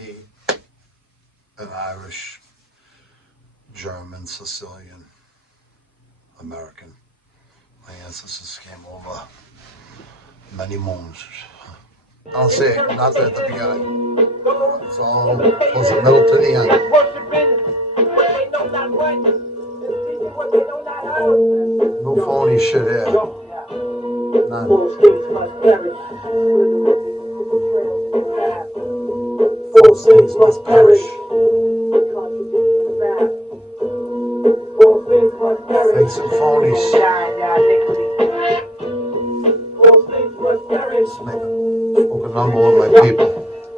me, an Irish, German, Sicilian, American. My ancestors came over many moons. I'll say nothing at the beginning. It's all towards the middle to the end. No phony shit here. None. False things must perish. Fakes and phonies. Let's make a spoken number with my people.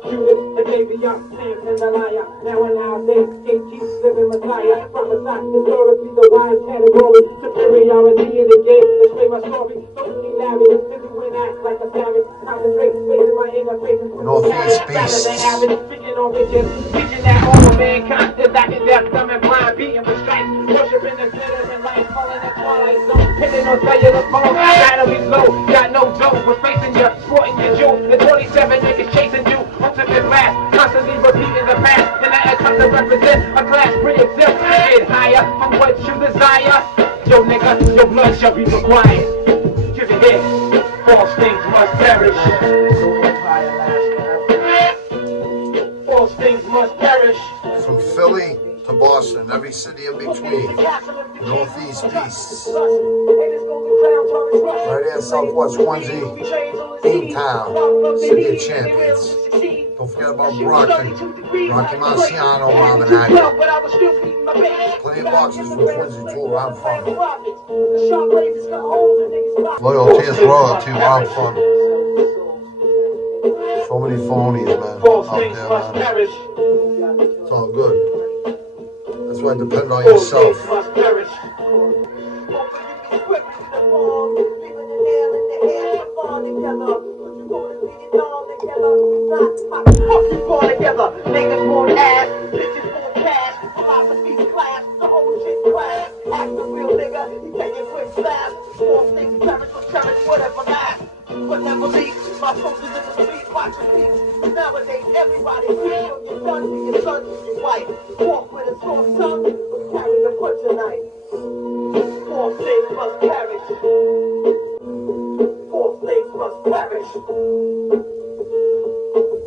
And maybe I'm Sam and the liar. Now and nowadays, keep living Messiah. Prophesied historically, the wise category. Superiority in the game. Explain my story. Don't be lavish. Busy when act like a savage. Concentrate, facing my inner faces. Northeast beasts. Speaking on riches. Teaching that all mankind is lacking death, dumb and blind, beating with stripes. Worshiping the glitter and light, calling it twilight zone. Hitting on cellular phones. Batteries low. Got no dough. We're facing you. Sporting your Jew. And 27 niggas chasing you. Ultimate last, constantly repeating the past. And I come to represent a class pre-exempt. Get higher from what you desire. Yo nigga, your blood shall be required. Give it here. False things must perish. False things must perish. From Philly to Boston, every city in between. Northeast beasts. Right here, Southwest Quincy, Beantown, City of Champions. Don't forget about Rocky Marciano, Robin Hackett. Plenty of boxes from Quincy too, where I'm from. Loyalty is royalty, where I'm from. So many phonies, man, out there, man. It's all good. That's why depend on yourself. Together, niggas want ass, bitches want cash, philosophy class, the whole shit class. Act the real nigga, he taking quick fast. False things perish, will cherish whatever lasts. But never leave, my soldiers in the street watching peace. Nowadays, everybody feels when you're done with your son and your wife. Walk with a soft tongue, but carry the butcher knife. False things must perish. False things must perish.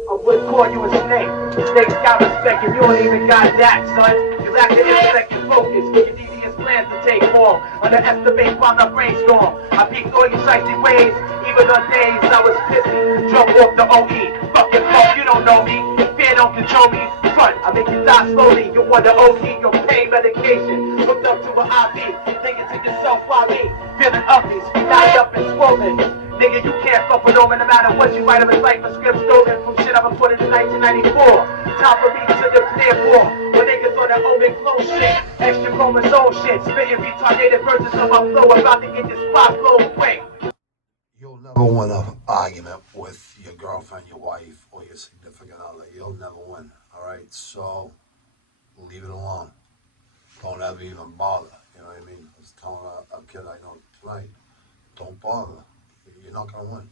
I would call you a snake. Snakes got respect and you don't even got that, son. You lack the intellect and focus. Your devious plans to take form. Underestimate while I brainstorm. I peeked all your shiesty ways. Even on days I was pissy. Drunk off the OE. Fucking fuck, you don't know me. Fear don't control me. Front, I make you die slowly. You want the OD, your pain medication. Hooked up to an IV. Thinking to yourself, why me? Feeling ugly, knotted up and swollen. Nigga, you can't fuck with no man no matter what you write of his life. A script stolen from shit I recorded in 1994. Time for me to declare war. When niggas on that omen flow shit. Extra chromosome shit. Spitting retarded verses of my flow. About to get this pop flow quick. You'll never win an argument with your girlfriend, your wife, or your significant other. You'll never win. Alright? So, leave it alone. Don't ever even bother. You know what I mean? I was telling a kid I know tonight, don't bother. You're not going to win.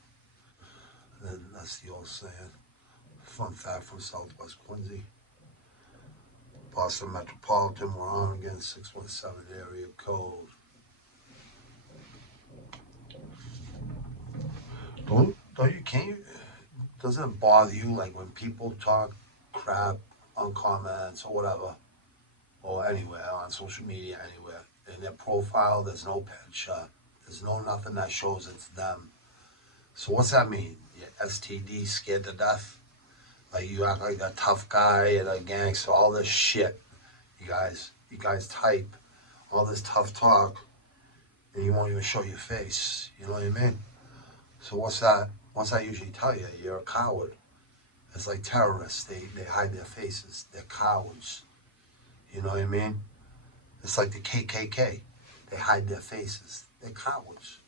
And then that's the old saying. Fun fact from Southwest Quincy. Boston Metropolitan, we're on again, 617 area code. Doesn't it bother you like when people talk crap on comments or whatever, or anywhere, on social media, anywhere, in their profile, there's no picture, there's no nothing that shows it's them. So what's that mean? You're STD, scared to death? Like you act like a tough guy and a gangster, all this shit. You guys type all this tough talk and you won't even show your face. You know what I mean? So what's that? What's that usually tell you? You're a coward. It's like terrorists. They hide their faces. They're cowards. You know what I mean? It's like the KKK. They hide their faces. They're cowards.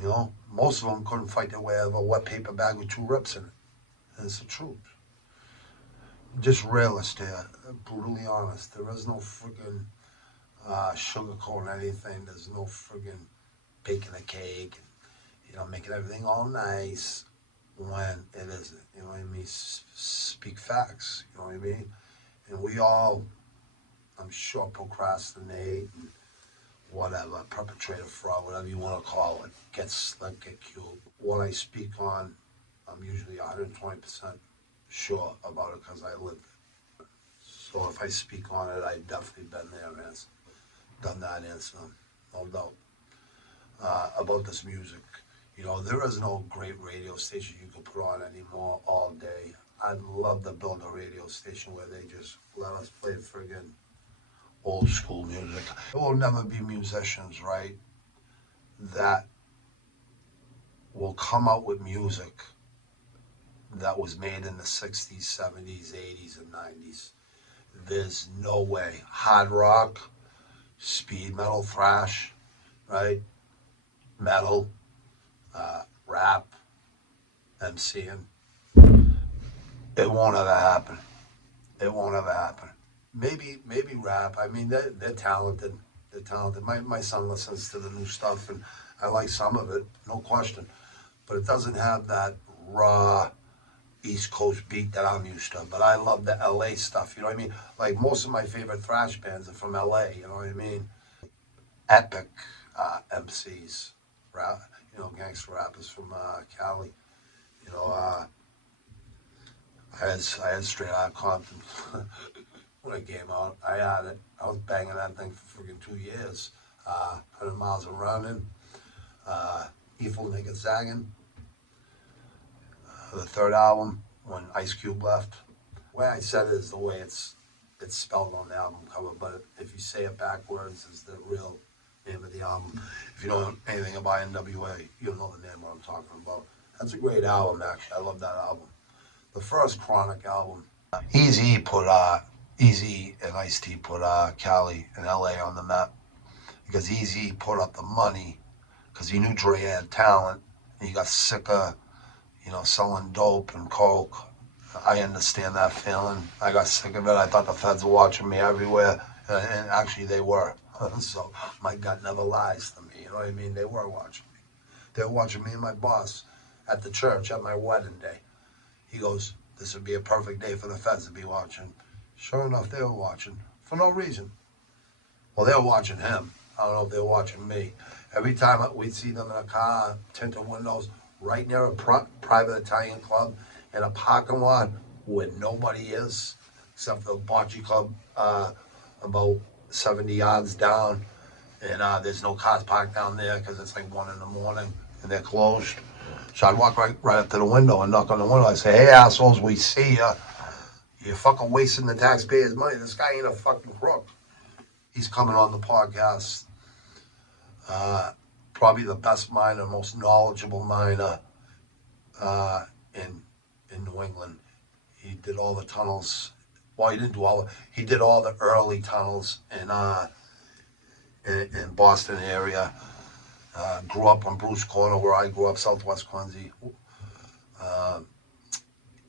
You know, most of them couldn't fight their way out of a wet paper bag with 2 rips in it. And it's the truth. Just realist here, brutally honest. There is no friggin' sugarcoating anything. There's no friggin' baking a cake and, making everything all nice. when it isn't. You know what I mean? Speak facts. You know what I mean? And we all, I'm sure, procrastinate and whatever, perpetrate a fraud, whatever you want to call it, get slick, get cute. What I speak on, I'm usually 120% sure about it because I lived it. So if I speak on it, I've definitely been there and done that and some, no doubt. About this music, you know, there is no great radio station you can put on anymore all day. I'd love to build a radio station where they just let us play friggin' old school music. There will never be musicians, right, that will come out with music that was made in the 60s, 70s, 80s, and 90s. There's no way. Hard rock, speed metal, thrash, right? Metal, rap, MCing. It won't ever happen. It won't ever happen. Maybe rap. I mean, they're talented. They're talented. My son listens to the new stuff, and I like some of it, no question. But it doesn't have that raw East Coast beat that I'm used to. But I love the LA stuff, you know what I mean? Like most of my favorite thrash bands are from LA, you know what I mean? Epic MCs, rap, you know, gangster rappers from Cali. You know, I had Straight Outta Compton when it came out. I had it. I was banging that thing for freaking 2 years. 100 miles around it. Evil Nigga Zaggin'. The third album when Ice Cube left. The way I said it is the way it's spelled on the album cover, but if you say it backwards, is the real name of the album. If you don't know anything about NWA, you'll know the name what I'm talking about. That's a great album, actually. I love that album. The first Chronic album, Easy and Ice-T put Cali and LA on the map because Easy put up the money because he knew Dre had talent and he got sick of, you know, selling dope and coke. I understand that feeling. I got sick of it. I thought the feds were watching me everywhere, and actually they were. So my gut never lies to me. You know what I mean? They were watching me. They were watching me and my boss at the church at my wedding day. He goes, "This would be a perfect day for the feds to be watching." Sure enough, they were watching for no reason. Well, they were watching him. I don't know if they were watching me. Every time we'd see them in a car, tinted windows, right near a private Italian club in a parking lot where nobody is, except for the bocce club about 70 yards down. And there's no cars parked down there because it's like 1 in the morning and they're closed. So I'd walk right up to the window and knock on the window. I'd say, "Hey, assholes, we see ya. You're fucking wasting the taxpayers' money. This guy ain't a fucking crook." He's coming on the podcast. Probably the best miner, most knowledgeable miner in New England. He did all the tunnels. Well, he didn't do all. He did all the early tunnels in Boston area. Grew up on Bruce Corner, where I grew up, Southwest Quincy.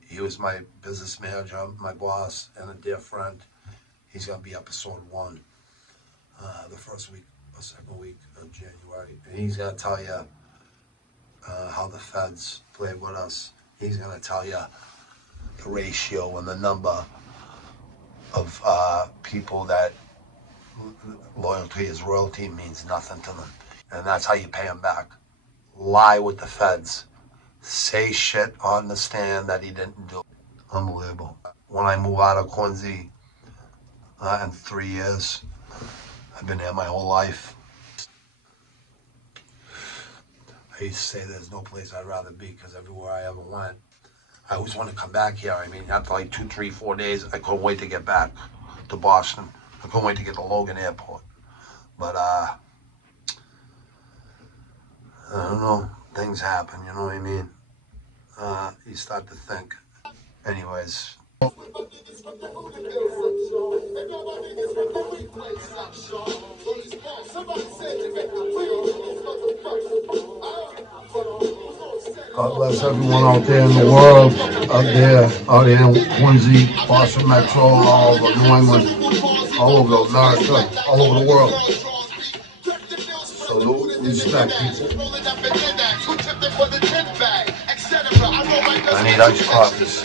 He was my business manager, my boss, and a dear friend. He's gonna be episode 1, the first week or second week of January, and he's gonna tell you how the feds played with us. He's gonna tell you the ratio and the number of people that loyalty is royalty means nothing to them. And that's how you pay them back. Lie with the feds. Say shit on the stand that he didn't do. Unbelievable. When I move out of Quincy in 3 years, I've been here my whole life. I used to say there's no place I'd rather be because everywhere I ever went, I always want to come back here. I mean, after like 2, 3, 4 days, I couldn't wait to get back to Boston. I couldn't wait to get to Logan Airport. But I don't know, things happen, you know what I mean? You start to think. Anyways. God bless everyone out there in the world, out there in Quincy, Boston Metro, all over New England, all over America, all over the world. Salute, respect, people. made iced coffees.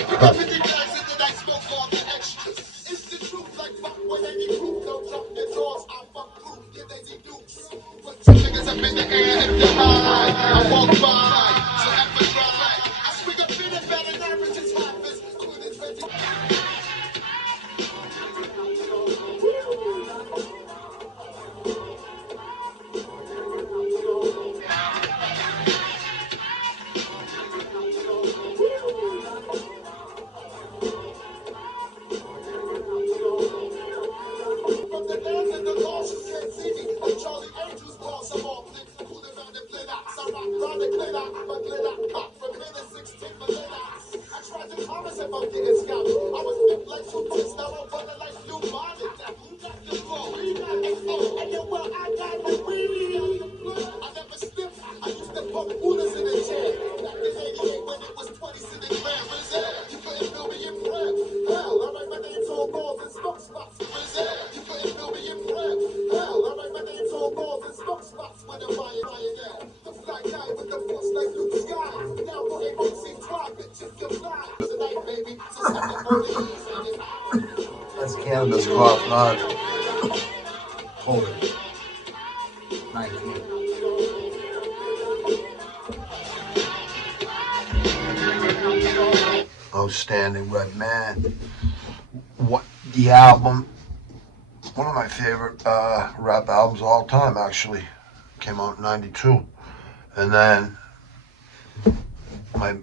That's cannabis cough, not COVID-19. Outstanding, Red Man. What the album? One of my favorite rap albums of all time, actually. Came out in '92, and then my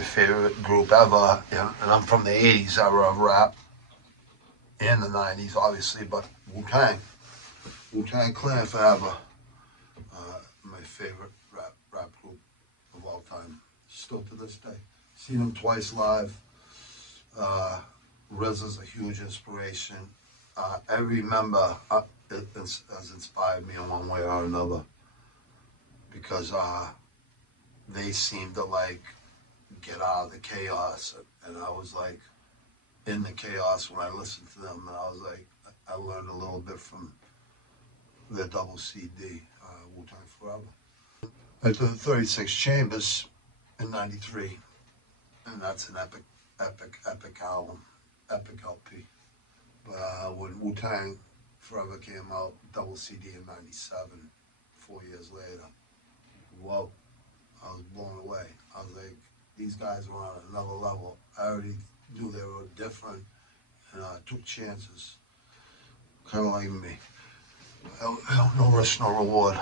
favorite group ever, and I'm from the '80s era of rap, and the '90s, obviously, but Wu-Tang Clan forever. My favorite rap group of all time, still to this day. Seen them twice live. RZA's a huge inspiration. Every member has inspired me in one way or another, because they seem to like get out of the chaos, and I was like in the chaos when I listened to them, and I was like, I learned a little bit from their double CD, Wu-Tang Forever. I did 36 Chambers in '93, and that's an epic album, epic LP. But when Wu-Tang Forever came out, double CD in '97, 4 years later, whoa, I was blown away. I was like, these guys were on another level. I already knew they were different, and I took chances, kind of like me. No risk, no reward.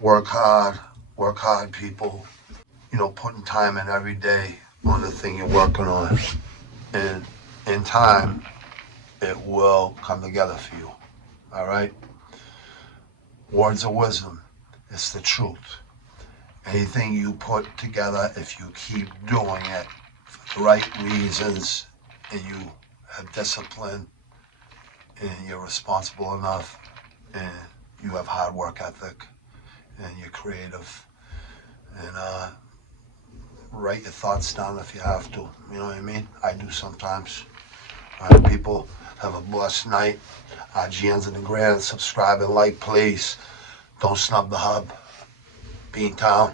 Work hard, people. You know, putting time in every day on the thing you're working on, and in time, it will come together for you. All right? Words of wisdom. It's the truth. Anything you put together, if you keep doing it for the right reasons, and you have discipline, and you're responsible enough, and you have hard work ethic, and you're creative, and write your thoughts down if you have to. You know what I mean? I do sometimes. All right, people, have a blessed night. IGN's in the granite. Subscribe and like, please. Don't snub the hub. Beantown.